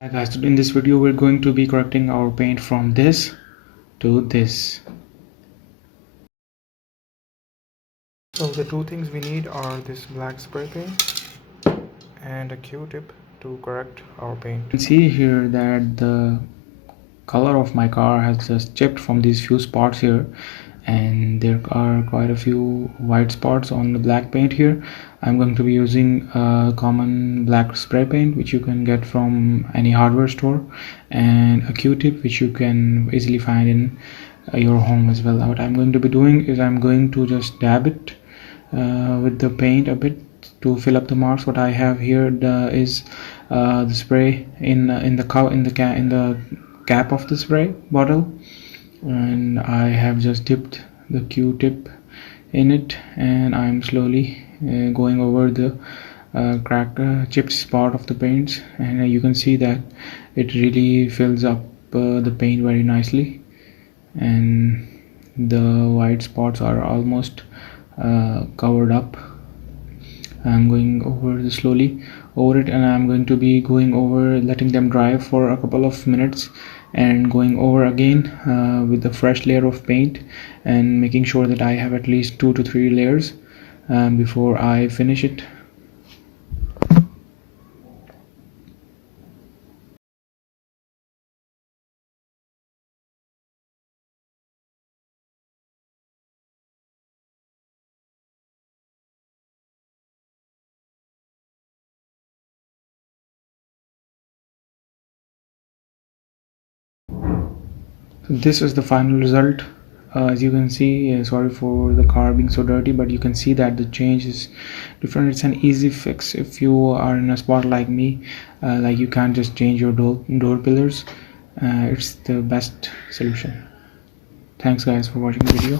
Hi guys, in this video we're going to be correcting our paint from this to this. So the two things we need are this black spray paint and a Q-tip to correct our paint. You can see here that the color of my car has just chipped from these few spots here, and there are quite a few white spots on the black paint here. I'm going to be using a common black spray paint which you can get from any hardware store, and a Q-tip which you can easily find in your home as well. What I'm going to be doing is I'm going to just dab it with the paint a bit to fill up the marks. What I have here is the spray in the cap of the spray bottle, and I have just dipped the Q-tip in it, and I'm slowly going over the chipped spot of the paints, and you can see that it really fills up the paint very nicely, and the white spots are almost covered up. I'm going over slowly over it, and I'm going to be going over letting them dry for a couple of minutes and going over again with a fresh layer of paint and making sure that I have at least 2 to 3 layers before I finish it. This is the final result. As you can see, sorry for the car being so dirty, but you can see that the change is different. It's an easy fix if you are in a spot like me, like you can't just change your door pillars. It's the best solution. Thanks guys for watching the video.